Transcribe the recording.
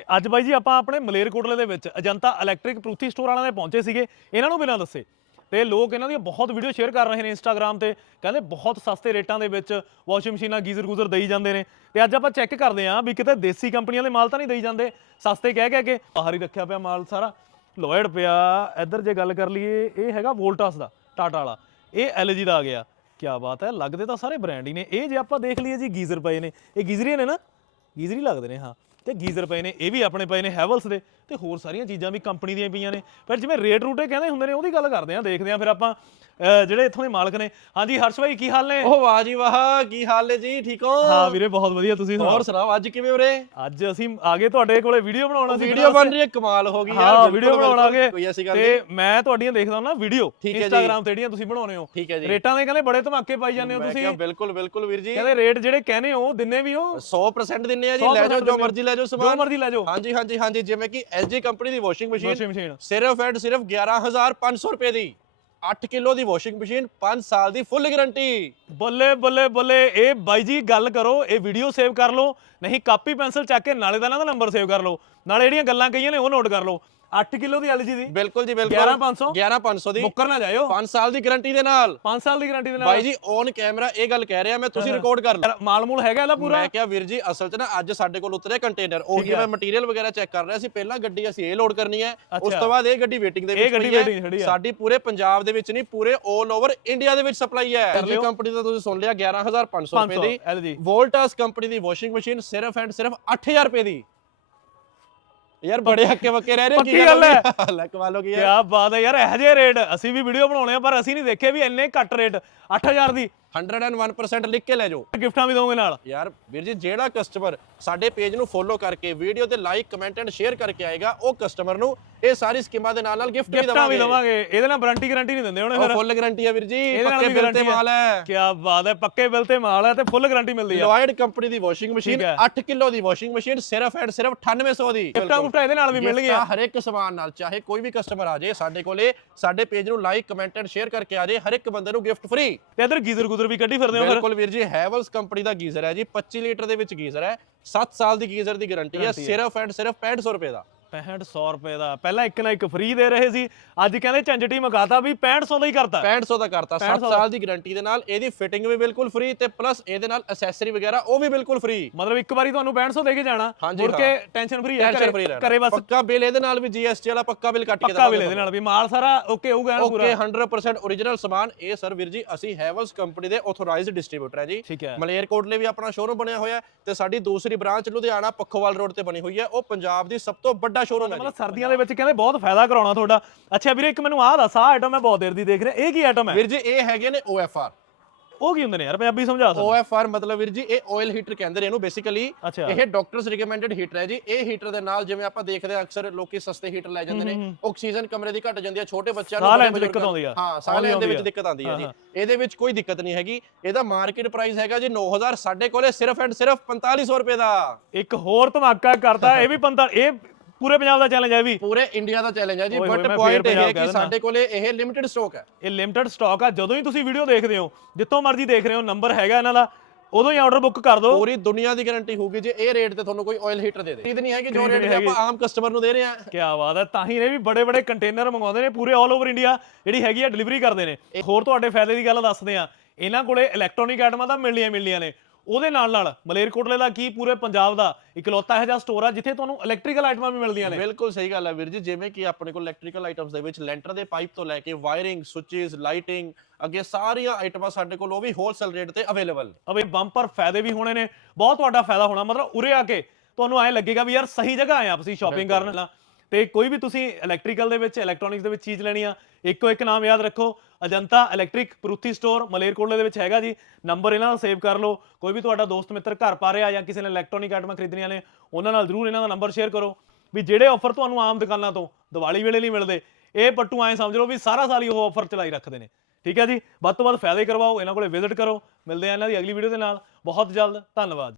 ਤੇ ਅੱਜ ਬਾਈ ਜੀ ਆਪਾਂ ਆਪਣੇ ਮਲੇਰਕੋਟਲੇ ਦੇ ਵਿੱਚ ਅਜੰਤਾ ਇਲੈਕਟ੍ਰਿਕ ਪ੍ਰੂਥੀ ਸਟੋਰ ਵਾਲਿਆਂ ਦੇ ਪਹੁੰਚੇ ਸੀਗੇ। ਇਹਨਾਂ ਨੂੰ ਬਿਨਾਂ ਦੱਸੇ। ਤੇ ਲੋਕ ਇਹਨਾਂ ਦੀਆਂ ਬਹੁਤ ਵੀਡੀਓ ਸ਼ੇਅਰ ਕਰ ਰਹੇ ਨੇ ਇੰਸਟਾਗ੍ਰam ਤੇ। ਕਹਿੰਦੇ ਬਹੁਤ ਸਸਤੇ ਰੇਟਾਂ ਦੇ ਵਿੱਚ ਵਾਸ਼ਿੰਗ ਮਸ਼ੀਨਾਂ ਗੀਜ਼ਰ ਗੂਜ਼ਰ ਦੇਈ ਜਾਂਦੇ ਨੇ। ਤੇ ਅੱਜ ਆਪਾਂ ਚੈੱਕ ਕਰਦੇ ਆਂ ਵੀ ਕਿਤੇ ਦੇਸੀ ਕੰਪਨੀਆਂ ਦੇ ਮਾਲ ਤਾਂ ਨਹੀਂ ਦੇਈ ਜਾਂਦੇ। ਸਸਤੇ ਕਹਿ ਕਹਿ ਕੇ ਬਾਹਰ ਹੀ ਰੱਖਿਆ ਪਿਆ ਮਾਲ ਸਾਰਾ। ਲੋਇਡ ਪਿਆ। ਇੱਧਰ ਜੇ ਗੱਲ ਕਰ ਲਈਏ, ਇਹ ਹੈਗਾ ਵੋਲਟਾਸ ਦਾ ਟਾਟਾ ਵਾਲਾ। ਇਹ LG ਦਾ ਆ ਗਿਆ। ਕੀ ਬਾਤ ਹੈ, ਲੱਗਦੇ ਤਾਂ ਸਾਰੇ ਬ੍ਰਾਂਡ ਹੀ ਨੇ। ਇਹ ਜੇ ਆਪਾਂ ਦੇਖ ਲਈਏ ਜੀ, ਗੀਜ਼ਰ ਪਏ ਨੇ। ਇਹ ਗੀਜ਼ਰੀਆਂ ਨੇ ਨਾ? ਗੀਜ਼ਰੀ ਲੱਗਦੇ ਨੇ, ਹਾਂ। ਤੇ ਗੀਜ਼ਰ ਪਏ ਨੇ ਇਹ ਵੀ ਆਪਣੇ ਪਏ ਨੇ ਹੈਵਲਸ ਦੇ। ਤੇ ਹੋਰ ਸਾਰੀਆਂ ਚੀਜ਼ਾਂ ਵੀ ਕੰਪਨੀ ਦੀਆਂ ਪਈਆਂ ਨੇ। ਪਰ ਜਿਵੇਂ ਰੇਟ ਰੂਟੇ ਕਹਿੰਦੇ ਹੁੰਦੇ ਨੇ ਉਹਦੀ ਗੱਲ ਕਰਦੇ ਆਂ ਦੇਖਦੇ ਆਂ ਫਿਰ ਆਪਾਂ ਅਹ ਜਿਹੜੇ ਇੱਥੋਂ ਦੇ ਮਾਲਕ ਨੇ। ਹਾਂਜੀ ਹਰਸ਼ ਭਾਈ ਕੀ ਹਾਲ ਨੇ? ਓ ਵਾਹ ਜੀ ਵਾਹ ਕੀ ਹਾਲ ਹੈ ਜੀ? ਠੀਕ ਹੋ? ਹਾਂ ਵੀਰੇ ਬਹੁਤ ਵਧੀਆ ਤੁਸੀਂ ਸੁਣਾਓ? ਹੋਰ ਸੁਣਾਓ ਅੱਜ ਕਿਵੇਂ ਉਰੇ? ਅੱਜ ਅਸੀਂ ਆ ਗਏ ਤੁਹਾਡੇ ਕੋਲੇ ਵੀਡੀਓ ਬਣਾਉਣਾ ਸੀ ਵੀਡੀਓ ਬਣ ਰਹੀ ਹੈ ਕਮਾਲ ਹੋ ਗਈ ਹਾਂ ਯਾਰ ਵੀਡੀਓ ਬਣਾਉਣ ਆ ਗਏ ਕੋਈ ਐਸੀ ਗੱਲ ਨਹੀਂ। ਤੇ ਮੈਂ ਤੁਹਾਡੀਆਂ ਦੇਖਦਾ ਹਾਂ ਨਾ ਵੀਡੀਓ ਠੀਕ ਹੈ ਜੀ। ਇੰਸਟਾਗ੍ਰam ਤੇ ਜਿਹੜੀਆਂ ਤੁਸੀਂ ਬਣਾਉਨੇ ਹੋ। ਠੀਕ ਹੈ ਜੀ। ਰੇਟਾਂ ਦੇ ਕਹਿੰਦੇ ਬੜੇ ਧਮਾਕੇ ਪਾਈ ਜਾਂਦੇ ਹੋ ਮੈਂ ਤੁਸੀਂ। ਕਿਹਾ ਬਿਲਕੁਲ ਬਿਲਕੁਲ ਵੀਰ ਜੀ। ਕਹਿੰਦੇ ਰੇਟ ਜਿਹੜੇ ਕਹਿੰਦੇ ਹੋ ਦਿੰਨੇ ਵੀ ਹੋ 100% ਦਿੰਨੇ ਆ ਜੀ ਲੈ ਜਾਓ ਜੋ ਮਰਜ਼ੀ ਲੈ ਜਾਓ ਜੋ ਸਮਾਨ। ਮਰਜ਼ੀ ਲੈ ਜਾਓ। ਹਾਂਜੀ ਹਾਂਜੀ ਹਾਂਜੀ ਜਿਵੇਂ ਕਿ LG ਕੰਪਨੀ ਦੀ ਵਾਸ਼ਿੰਗ ਮਸ਼ੀਨ ਵਾਸ਼ਿੰਗ ਮਸ਼ੀਨ। ਸਿਰਫ ਐਂਡ ਸਿਰਫ 11500 ਰੁਪਏ ਦੀ। 8 ਕਿਲੋ ਦੀ ਵਾਸ਼ਿੰਗ ਮਸ਼ੀਨ 5 ਸਾਲ ਦੀ ਫੁੱਲ ਗਾਰੰਟੀ। ਬੱਲੇ ਬੱਲੇ ਬੱਲੇ ਇਹ ਬਾਈ ਜੀ ਗੱਲ ਕਰੋ ਇਹ ਵੀਡੀਓ ਸੇਵ ਕਰ ਲਓ। ਨਹੀਂ ਕਾਪੀ ਪੈਨਸਲ ਚੱਕ ਕੇ ਨਾਲੇ ਦਾ ਦਾ ਨੰਬਰ ਸੇਵ ਕਰ ਲਓ। ਨਾਲੇ ਜਿਹੜੀਆਂ ਗੱਲਾਂ ਕਹੀਆਂ ਨੇ ਉਹ ਨੋਟ ਕਰ ਲਓ। 8 ਕਿਲੋ ਦੀ LG ਦੀ। ਬਿਲਕੁਲ ਜੀ ਬਿਲਕੁਲ। 11500 11500 ਦੀ। ਮੁੱਕਰ ਨਾ ਜਾਇਓ। 5 ਸਾਲ ਦੀ ਗਾਰੰਟੀ ਦੇ ਨਾਲ। 5 ਸਾਲ ਦੀ ਗਾਰੰਟੀ ਦੇ ਨਾਲ। ਬਾਈ ਜੀ ਔਨ ਕੈਮਰਾ ਇਹ ਗੱਲ ਕਹਿ ਰਿਹਾ ਮੈਂ ਤੁਸੀਂ ਰਿਕਾਰਡ ਕਰ ਲਓ। ਮਾਲ ਮੂਲ ਹੈਗਾ ਇਹਦਾ ਪੂਰਾ? ਮੈਂ ਕਿਹਾ ਵੀਰ ਜੀ ਅਸਲ 'ਚ ਨਾ ਅੱਜ ਸਾਡੇ ਕੋਲ ਉਤਰਿਆ ਕੰਟੇਨਰ ਉਹੀ ਮੈਂ ਮਟੀਰੀਅਲ ਵਗੈਰਾ ਚੈੱਕ ਕਰ ਰਿਹਾ ਸੀ। ਪਹਿਲਾਂ ਗੱਡੀ ਅਸੀਂ ਇਹ ਲੋਡ ਕਰਨੀ ਹੈ। ਉਸ ਤੋਂ ਬਾਅਦ ਇਹ ਗੱਡੀ ਵੇਟਿੰਗ ਦੇ ਵਿੱਚ ਹੈ। ਖੜੀ ਹੈ। ਸਾਡੀ ਪੂਰੇ ਪੰਜਾਬ ਦੇ ਵਿੱਚ ਨਹੀਂ ਪੂਰੇ 올 ਓਵਰ ਇੰਡੀਆ ਦੇ ਵਿੱਚ ਸਪਲਾਈ ਹੈ। ਐਲਜੀ ਕੰਪਨੀ ਦਾ ਤੁਸੀਂ ਸੁਣ ਲਿਆ 11500 ਰੁਪਏ 500 ਦੀ। ਵੋਲਟਾਸ ਕੰਪਨੀ ਦੀ ਵਾਸ਼ਿੰਗ ਮਸ਼ੀਨ ਸਿਰਫ ਐਂਡ ਸਿਰਫ 8000 ਰੁਪਏ ਦੀ। ਯਾਰ ਬੜੇ ਹੱਕੇ ਵਕੇ ਰਹਿ ਰਹੇ ਹੋ, ਪੱਕੀ ਗੱਲ ਹੈ। ਲੈ ਕਮਾਲ ਹੋ ਗਈ ਯਾਰ। ਕਿਆ ਬਾਤ ਹੈ ਯਾਰ ਇਹੋ ਜਿਹੇ ਰੇਟ ਅਸੀਂ ਵੀ ਵੀਡੀਓ ਬਣਾਉਣੇ ਆ ਪਰ ਅਸੀਂ ਨਹੀਂ ਦੇਖੇ ਵੀ ਇੰਨੇ ਘੱਟ ਰੇਟ। 8000 ਦੀ 101% ਲਿਖ ਕੇ ਲੈ ਜਾਓ। ਗਿਫਟਾਂ ਵੀ ਦੋਗੇ ਨਾਲ। ਯਾਰ ਵੀਰ ਜੀ ਜਿਹੜਾ ਕਸਟਮਰ ਸਾਡੇ ਪੇਜ ਨੂੰ ਫੋਲੋ ਕਰਕੇ ਵੀਡੀਓ ਤੇ ਲਾਈਕ ਕਮੈਂਟ ਐਂਡ ਸ਼ੇਅਰ ਕਰਕੇ ਆਏਗਾ ਉਹ ਕਸਟਮਰ ਨੂੰ ਇਹ ਸਾਰੀ ਸਕੀਮਾਂ ਦੇ ਨਾਲ ਨਾਲ ਗਿਫਟ ਵੀ ਗਿਫਟਾਂ ਵੀ ਦਵਾਂਗੇ। ਇਹਦੇ ਨਾਲ ਵਾਰੰਟੀ ਗਾਰੰਟੀ ਨਹੀਂ ਦਿੰਦੇ ਹੋਣੇ ਉਹ ਫਿਰ। ਫੁੱਲ ਗਾਰੰਟੀ ਹੈ ਵੀਰ ਜੀ ਪੱਕੇ ਬਿੱਲ ਤੇ ਮਾਲ ਹੈ। ਕਿਆ ਬਾਤ ਹੈ ਪੱਕੇ ਬਿੱਲ ਤੇ ਮਾਲ ਹੈ ਤੇ ਫੁੱਲ ਗਾਰੰਟੀ ਮਿਲਦੀ ਹੈ ਲੋਇਡ ਕੰਪਨੀ ਦੀ ਵਾਸ਼ਿੰਗ ਮਸ਼ੀਨ ਠੀਕ ਹੈ। 8 ਕਿਲੋ ਦੀ ਵਾਸ਼ਿੰਗ ਮਸ਼ੀਨ ਸਿਰਫ ਐਂਡ ਸਿਰਫ 9800 ਦੀ। ਗਿਫਟਾਂ ਗੁਫਟਾਂ ਇਹਦੇ ਨਾਲ ਵੀ ਮਿਲਣਗੀਆਂ ਗਿਫਟਾਂ ਹਰ ਇੱਕ ਸਮਾਨ ਨਾਲ ਚਾਹੇ ਕੋਈ ਵੀ ਕਸਟਮਰ ਆ ਜਾਏ ਸਾਡੇ ਕੋਲੇ ਸਾਡੇ ਪੇਜ ਨੂੰ ਲਾਈਕ ਕਮੈਂਟ ਐਂਡ ਸ਼ੇਅਰ ਕਰਕੇ ਆ ਜਾਏ ਹਰ ਇੱਕ ਬੰਦੇ ਨੂੰ ਗਿਫਟ ਫ੍ਰੀ ਤੇ ਇਧਰ ਗੀਜ਼ਰ ਗੁਜ਼ਰ ਵੀ ਕੱਢੀ ਫਿਰਦੇ ਹੋ ਫਿਰ? ਬਿਲਕੁਲ ਵੀਰ ਜੀ ਹੈਵਲਸ ਕੰਪਨੀ ਦਾ ਗੀਜ਼ਰ ਹੈ ਜੀ 25 ਲੀਟਰ ਦੇ ਵਿੱਚ ਗੀਜ਼ਰ ਹੈ 7 ਸਾਲ ਦੀ ਗੀਜ਼ਰ ਦੀ ਗਾਰੰਟੀ ਹੈ ਸਿਰਫ ਐਂਡ ਸਿਰਫ 6500 ਰੁਪਏ ਦਾ। 6500 ਰੁਪਏ ਦਾ। ਪਹਿਲਾਂ ਇੱਕ ਨਾ ਇੱਕ ਫ੍ਰੀ ਦੇ ਰਹੇ ਸੀ। ਅੱਜ ਕਹਿੰਦੇ ਝੰਜਟੀ ਮਗਾਤਾ ਵੀ 6500 ਦਾ ਹੀ ਕਰਤਾ। 6500 ਦਾ ਕਰਤਾ। 7 ਸਾਲ ਦੀ ਗਾਰੰਟੀ ਦੇ ਨਾਲ ਇਹਦੀ ਫਿਟਿੰਗ ਵੀ ਬਿਲਕੁਲ ਫ੍ਰੀ ਤੇ ਪਲੱਸ ਇਹਦੇ ਨਾਲ ਐਕਸੈਸਰੀ ਵਗੈਰਾ ਉਹ ਵੀ ਬਿਲਕੁਲ ਫ੍ਰੀ ਮਤਲਬ ਇੱਕ ਵਾਰੀ ਤੁਹਾਨੂੰ 6500 ਦੇ ਕੇ ਜਾਣਾ। ਮੁੜ ਕੇ ਟੈਨਸ਼ਨ ਫ੍ਰੀ ਹੈ। ਘਰੇ- ਬਸ ਪੱਕਾ ਬਿੱਲ ਇਹਦੇ ਨਾਲ ਵੀ GST ਵਾਲਾ ਪੱਕਾ ਬਿੱਲ ਕੱਟ ਕੇ ਪੱਕਾ ਵੀ ਇਹਦੇ ਨਾਲ ਵੀ। ਮਾਲ ਸਾਰਾ ਓਕੇ ਹੋਊਗਾ ਪੂਰਾ। ਓਕੇ 100% origignal ਸਮਾਨ। ਇਹ ਸਰ ਵੀਰ ਜੀ ਅਸੀਂ ਹੈਵਲਸ ਕੰਪਨੀ ਦੇ ਆਥੋਰਾਈਜ਼ਡ ਡਿਸਟ੍ਰੀਬਿਊਟਰ ਹੈ ਜੀ। ਮਲੇਰਕੋਟਲੇ ਵੀ ਆਪਣਾ ਸ਼ੋਰੂਮ ਬਣਿਆ ਹੋਇਆ ਤੇ ਸਾਡੀ ਦੂਸਰੀ ਬ੍ਰਾਂਚ ਲੁਧਿਆਣਾ ਪੱਖੋਵਾਲ ਰੋਡ ਤੇ ਬਣੀ ਹੋਈ ਹੈ। ਉਹ ਪੰਜਾਬ ਦੀ ਸਭ ਤੋਂ ਵੱਡਾ ਸ਼ੋਰੂਮ ਹੈ ਮਤਲਬ ਸਰਦੀਆਂ ਦੇ ਵਿੱਚ ਕਹਿੰਦੇ ਬਹੁਤ ਫਾਇਦਾ ਕਰਾਉਣਾ ਤੁਹਾਡਾ। ਅੱਛਾ ਵੀਰੇ ਇੱਕ ਮੈਨੂੰ ਆਹ ਦੱਸ ਆਹ ਆਈਟਮ ਮੈਂ ਬਹੁਤ ਦੇਰ ਦੀ ਦੇਖ ਰਿਹਾ। ਇਹ ਕੀ ਆਈਟਮ ਹੈ? ਵੀਰ ਜੀ ਇਹ ਹੈਗੇ ਨੇ OFR ਉਹ ਕੀ ਹੁੰਦੇ ਨੇ ਯਾਰ ਪੰਜਾਬੀ ਸਮਝਾ ਸਕਦੇ OFR ਮਤਲਬ ਵੀਰ ਜੀ ਇਹ ਆਇਲ ਹੀਟਰ ਕਹਿੰਦੇ ਨੇ ਇਹਨੂੰ ਬੇਸਿਕਲੀ ਇਹ ਡਾਕਟਰਸ ਰეკਮੈਂਡਡ ਹੀਟਰ ਹੈ ਜੀ। ਇਹ ਹੀਟਰ ਦੇ ਨਾਲ ਜਿਵੇਂ ਆਪਾਂ ਦੇਖਦੇ ਆ ਅਕਸਰ ਲੋਕੀ ਸਸਤੇ ਹੀਟਰ ਲੈ ਜਾਂਦੇ ਨੇ। ਆਕਸੀਜਨ ਕਮਰੇ ਦੀ ਘਟ ਜਾਂਦੀ ਹੈ ਛੋਟੇ ਬੱਚਿਆਂ ਸਾਹ ਬੜੇ ਦਿੱਕਤ ਆਉਂਦੀ ਆ। ਹਾਂ ਸਾਹ ਲੈਣ ਦੇ ਵਿੱਚ ਆ। ਦਿੱਕਤ ਆਉਂਦੀ ਹੈ ਜੀ। ਇਹਦੇ ਵਿੱਚ ਕੋਈ ਦਿੱਕਤ ਨਹੀਂ ਹੈਗੀ। ਇਹਦਾ ਮਾਰਕੀਟ ਪ੍ਰਾਈਸ ਹੈਗਾ ਜੀ 9000 ਸਾਡੇ ਕੋਲੇ ਸਿਰਫ ਐਂਡ ਸਿਰਫ 4500 ਰੁਪਏ ਦਾ। ਇੱਕ ਹੋਰ ਧਮਾਕਾ ਕਰਤਾ ਇਹ ਵੀ 45 ਇਹ ਪੂਰੇ ਪੰਜਾਬ ਦਾ ਚੈਲੰਜ ਹੈ ਵੀ। ਪੂਰੇ ਇੰਡੀਆ ਦਾ ਚੈਲੰਜ ਹੈ ਜੀ ਓਏ ਹੋਏ, ਬਟ ਮੈਂ ਪੁਆਇੰਟ ਇਹ ਹੈ ਪੰਜਾਬ ਕਹਿ ਕਿ ਦਿੰਦਾ। ਸਾਡੇ ਕੋਲੇ ਇਹ ਲਿਮਿਟਿਡ ਸਟਾਕ ਹੈ। ਇਹ ਲਿਮਟਿਡ ਸਟਾਕ ਆ ਜਦੋਂ ਹੀ ਤੁਸੀਂ ਵੀਡੀਓ ਦੇਖਦੇ ਹੋ ਜਿੱਥੋਂ ਮਰਜ਼ੀ ਦੇਖ ਰਹੇ ਹੋ ਨੰਬਰ ਹੈਗਾ ਇਹਨਾਂ ਦਾ ਉਦੋਂ ਹੀ ਆਰਡਰ ਬੁੱਕ ਕਰ ਦਿਓ। ਪੂਰੀ ਦੁਨੀਆ ਦੀ ਗਾਰੰਟੀ ਹੋਊਗੀ ਜੇ ਇਹ ਰੇਟ ਤੇ ਤੁਹਾਨੂੰ ਕੋਈ ਆਇਲ ਹੀਟਰ ਦੇ ਦੇ। ਇਹ ਨਹੀਂ ਹੈ ਕਿ ਜੋ ਖਰੀਦ ਰੇਟ ਨਹੀਂ ਆਪਾਂ ਆਮ ਕਸਟਮਰ ਨੂੰ ਦੇ ਰਹੇ ਹਾਂ। ਕੀ ਬਾਤ ਹੈ ਤਾਂ ਹੀ ਇਹ ਵੀ ਬੜੇ ਬੜੇ ਕੰਟੇਨਰ ਮੰਗਵਾਉਂਦੇ ਨੇ ਪੂਰੇ 올 ਓਵਰ ਇੰਡੀਆ ਜਿਹੜੀ ਹੈਗੀ ਆ ਡਿਲੀਵਰੀ ਕਰਦੇ ਨੇ। ਹੋਰ ਤੁਹਾਡੇ ਫਾਇਦੇ ਦੀ ਗੱਲ ਦੱਸਦੇ ਆ ਇਹਨਾਂ ਕੋਲੇ ਇਲੈਕਟ੍ਰੋਨਿਕ ਆਈਟਮਾਂ ਤਾਂ ਮਿਲਣੀਆਂ ਮਿਲਣੀਆਂ ਨੇ। ਉਹਦੇ ਨਾਲ ਨਾਲ ਮਲੇਰਕੋਟਲੇ ਦਾ ਕੀ ਪੂਰੇ ਪੰਜਾਬ ਦਾ ਇਕਲੌਤਾ ਇਹੋ ਜਿਹਾ ਸਟੋਰ ਆ ਜਿੱਥੇ ਤੁਹਾਨੂੰ ਇਲੈਕਟ੍ਰੀਕਲ ਆਈਟਮਾਂ ਵੀ ਮਿਲਦੀਆਂ ਨੇ? ਬਿਲਕੁਲ ਸਹੀ ਗੱਲ ਹੈ ਵੀਰ ਜੀ ਜਿਵੇਂ ਕਿ ਆਪਣੇ ਕੋਲ ਇਲੈਕਟ੍ਰੀਕਲ ਆਈਟਮਸ ਦੇ ਵਿੱਚ ਲੈਂਟਰ ਦੇ ਪਾਈਪ ਤੋਂ ਲੈ ਕੇ ਵਾਇਰਿੰਗ ਸੁਚੇਸ ਲਾਈਟਿੰਗ ਅੱਗੇ ਸਾਰੀਆਂ ਆਈਟਮਾਂ ਸਾਡੇ ਕੋਲ ਉਹ ਵੀ ਹੋਲਸੇਲ ਰੇਟ ਤੇ ਅਵੇਲੇਬਲ ਅਬੇ ਬੰਪਰ ਫਾਇਦੇ ਵੀ ਹੋਣੇ ਨੇ ਬਹੁਤ ਤੁਹਾਡਾ ਫਾਇਦਾ ਹੋਣਾ ਮਤਲਬ ਉਰੇ ਆ ਕੇ ਤੁਹਾਨੂੰ ਐਂ ਲੱਗੇਗਾ ਵੀ ਯਾਰ ਸਹੀ ਜਗ੍ਹਾ ਆਏ ਆ ਤੁਸੀਂ ਸ਼ਾਪਿੰਗ ਕਰਨ। ਤੇ ਕੋਈ ਵੀ ਤੁਸੀਂ ਇਲੈਕਟ੍ਰੀਕਲ ਦੇ ਵਿੱਚ ਇਲੈਕਟ੍ਰੋਨਿਕਸ ਦੇ ਵਿੱਚ ਚੀਜ਼ ਲੈਣੀ ਆ, ਇੱਕੋ ਇੱਕ ਨਾਮ ਯਾਦ ਰੱਖੋ, ਅਜੰਤਾ ਇਲੈਕਟ੍ਰਿਕ ਪਰੂਥੀ ਸਟੋਰ ਮਲੇਰਕੋਟਲੇ ਦੇ ਵਿੱਚ ਹੈਗਾ ਜੀ ਨੰਬਰ ਇਹਨਾਂ ਦਾ ਸੇਵ ਕਰ ਲਓ, ਕੋਈ ਵੀ ਤੁਹਾਡਾ ਦੋਸਤ ਮਿੱਤਰ ਘਰ ਪਾ ਰਿਹਾ ਜਾਂ ਕਿਸੇ ਨੇ ਇਲੈਕਟ੍ਰੋਨਿਕ ਆਈਟਮਾਂ ਖਰੀਦਣੀਆਂ ਨੇ, ਉਹਨਾਂ ਨਾਲ ਜ਼ਰੂਰ ਇਹਨਾਂ ਦਾ ਨੰਬਰ ਸ਼ੇਅਰ ਕਰੋ, ਵੀ ਜਿਹੜੇ ਆਫਰ ਤੁਹਾਨੂੰ ਆਮ ਦੁਕਾਨਾਂ ਤੋਂ ਦੀਵਾਲੀ ਵੇਲੇ ਨਹੀਂ ਮਿਲਦੇ, ਇਹ ਪੱਟੂ ਐਂ ਸਮਝ ਲਓ ਵੀ ਸਾਰਾ ਸਾਲ ਹੀ ਉਹ ਆਫਰ ਚਲਾਈ ਰੱਖਦੇ ਨੇ, ਠੀਕ ਹੈ ਜੀ? ਵੱਧ ਤੋਂ ਵੱਧ ਫਾਇਦੇ ਕਰਵਾਓ, ਇਹਨਾਂ ਕੋਲੇ ਵਿਜ਼ਿਟ ਕਰੋ, ਮਿਲਦੇ ਆ ਇਹਨਾਂ ਦੀ ਅਗਲੀ ਵੀਡੀਓ ਦੇ ਨਾਲ, ਬਹੁਤ ਜਲਦ, ਧੰਨਵਾਦ।